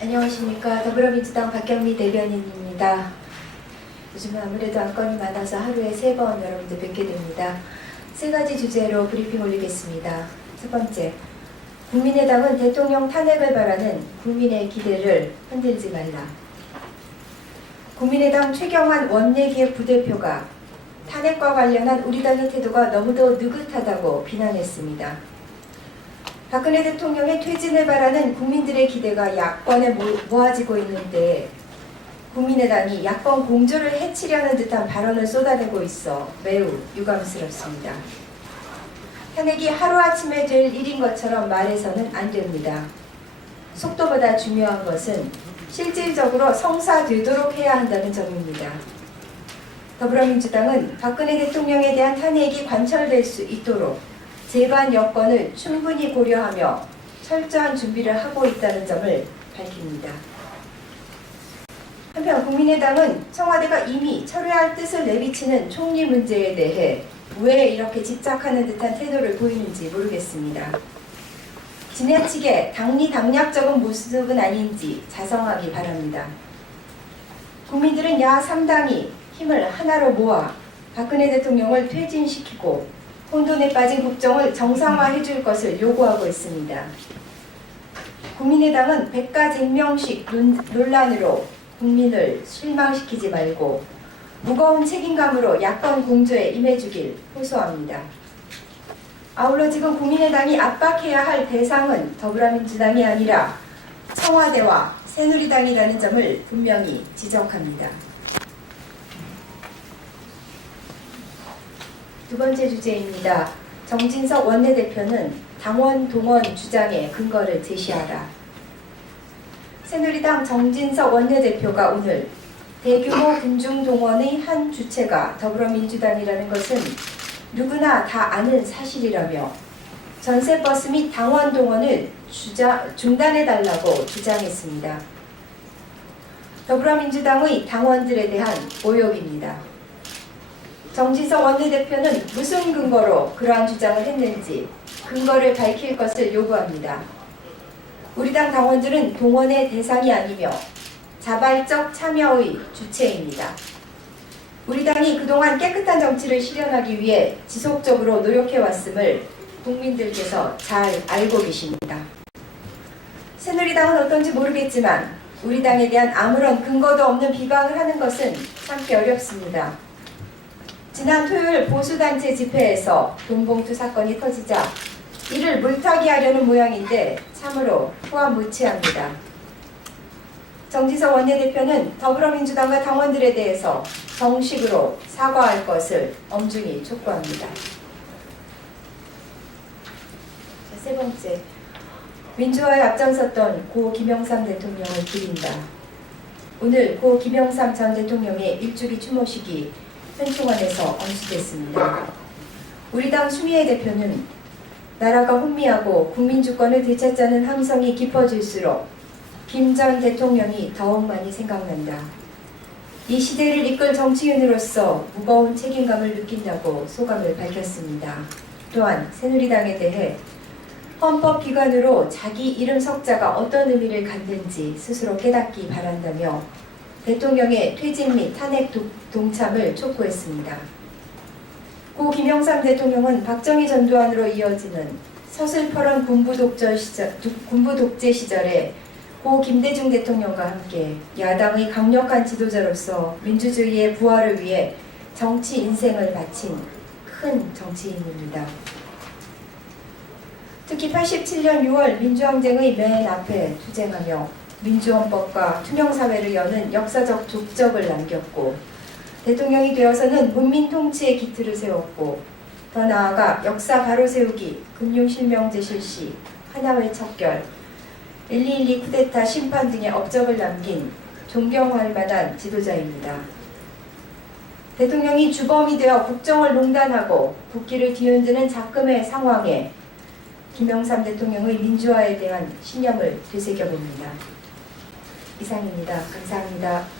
안녕하십니까. 더불어민주당 박경미 대변인입니다. 요즘은 아무래도 안건이 많아서 하루에 3번 여러분들 뵙게 됩니다. 3가지 주제로 브리핑 올리겠습니다. 첫 번째, 국민의당은 대통령 탄핵을 바라는 국민의 기대를 흔들지 말라. 국민의당 최경환 원내기획 부대표가 탄핵과 관련한 우리 당의 태도가 너무도 느긋하다고 비난했습니다. 박근혜 대통령의 퇴진을 바라는 국민들의 기대가 야권에 모아지고 있는데 국민의당이 야권 공조를 해치려는 듯한 발언을 쏟아내고 있어 매우 유감스럽습니다. 탄핵이 하루아침에 될 일인 것처럼 말해서는 안 됩니다. 속도보다 중요한 것은 실질적으로 성사되도록 해야 한다는 점입니다. 더불어민주당은 박근혜 대통령에 대한 탄핵이 관철될 수 있도록 재반 여건을 충분히 고려하며 철저한 준비를 하고 있다는 점을 밝힙니다. 한편 국민의당은 청와대가 이미 철회할 뜻을 내비치는 총리 문제에 대해 왜 이렇게 집착하는 듯한 태도를 보이는지 모르겠습니다. 지나치게 당리당략적인 모습은 아닌지 자성하기 바랍니다. 국민들은 야 3당이 힘을 하나로 모아 박근혜 대통령을 퇴진시키고 혼돈에 빠진 국정을 정상화해 줄 것을 요구하고 있습니다. 국민의당은 백가쟁명식 논란으로 국민을 실망시키지 말고 무거운 책임감으로 야권 공조에 임해주길 호소합니다. 아울러 지금 국민의당이 압박해야 할 대상은 더불어민주당이 아니라 청와대와 새누리당이라는 점을 분명히 지적합니다. 두 번째 주제입니다. 정진석 원내대표는 당원 동원 주장의 근거를 제시하라. 새누리당 정진석 원내대표가 오늘 대규모 군중 동원의 한 주체가 더불어민주당이라는 것은 누구나 다 아는 사실이라며 전세버스 및 당원 동원을 중단해달라고 주장했습니다. 더불어민주당의 당원들에 대한 모욕입니다. 정진석 원내대표는 무슨 근거로 그러한 주장을 했는지 근거를 밝힐 것을 요구합니다. 우리 당 당원들은 동원의 대상이 아니며 자발적 참여의 주체입니다. 우리 당이 그동안 깨끗한 정치를 실현하기 위해 지속적으로 노력해왔음을 국민들께서 잘 알고 계십니다. 새누리당은 어떤지 모르겠지만 우리 당에 대한 아무런 근거도 없는 비방을 하는 것은 참기 어렵습니다. 지난 토요일 보수단체 집회에서 돈봉투 사건이 터지자 이를 물타기 하려는 모양인데 참으로 후안무치합니다. 정진석 원내대표는 더불어민주당과 당원들에 대해서 정식으로 사과할 것을 엄중히 촉구합니다. 세 번째, 민주화에 앞장섰던 고 김영삼 대통령을 기린다. 오늘 고 김영삼 전 대통령의 일주기 추모식이 현충원에서 언시됐습니다. 우리 당 추미애 대표는 나라가 혼미하고 국민주권을 되찾자는 함성이 깊어질수록 김 전 대통령이 더욱 많이 생각난다. 이 시대를 이끌 정치인으로서 무거운 책임감을 느낀다고 소감을 밝혔습니다. 또한 새누리당에 대해 헌법기관으로 자기 이름 석자가 어떤 의미를 갖는지 스스로 깨닫기 바란다며 대통령의 퇴진 및 탄핵 동참을 촉구했습니다. 고 김영삼 대통령은 박정희 전두환으로 이어지는 서슬퍼런 군부 독재 시절에 고 김대중 대통령과 함께 야당의 강력한 지도자로서 민주주의의 부활을 위해 정치 인생을 바친 큰 정치인입니다. 특히 87년 6월 민주항쟁의 맨 앞에 투쟁하며 민주헌법과 투명사회를 여는 역사적 족적을 남겼고 대통령이 되어서는 문민통치의 기틀을 세웠고 더 나아가 역사 바로 세우기, 금융실명제 실시, 하나회 척결, 12.12 쿠데타 심판 등의 업적을 남긴 존경할 만한 지도자입니다. 대통령이 주범이 되어 국정을 농단하고 국기를 뒤흔드는 작금의 상황에 김영삼 대통령의 민주화에 대한 신념을 되새겨봅니다. 이상입니다. 감사합니다.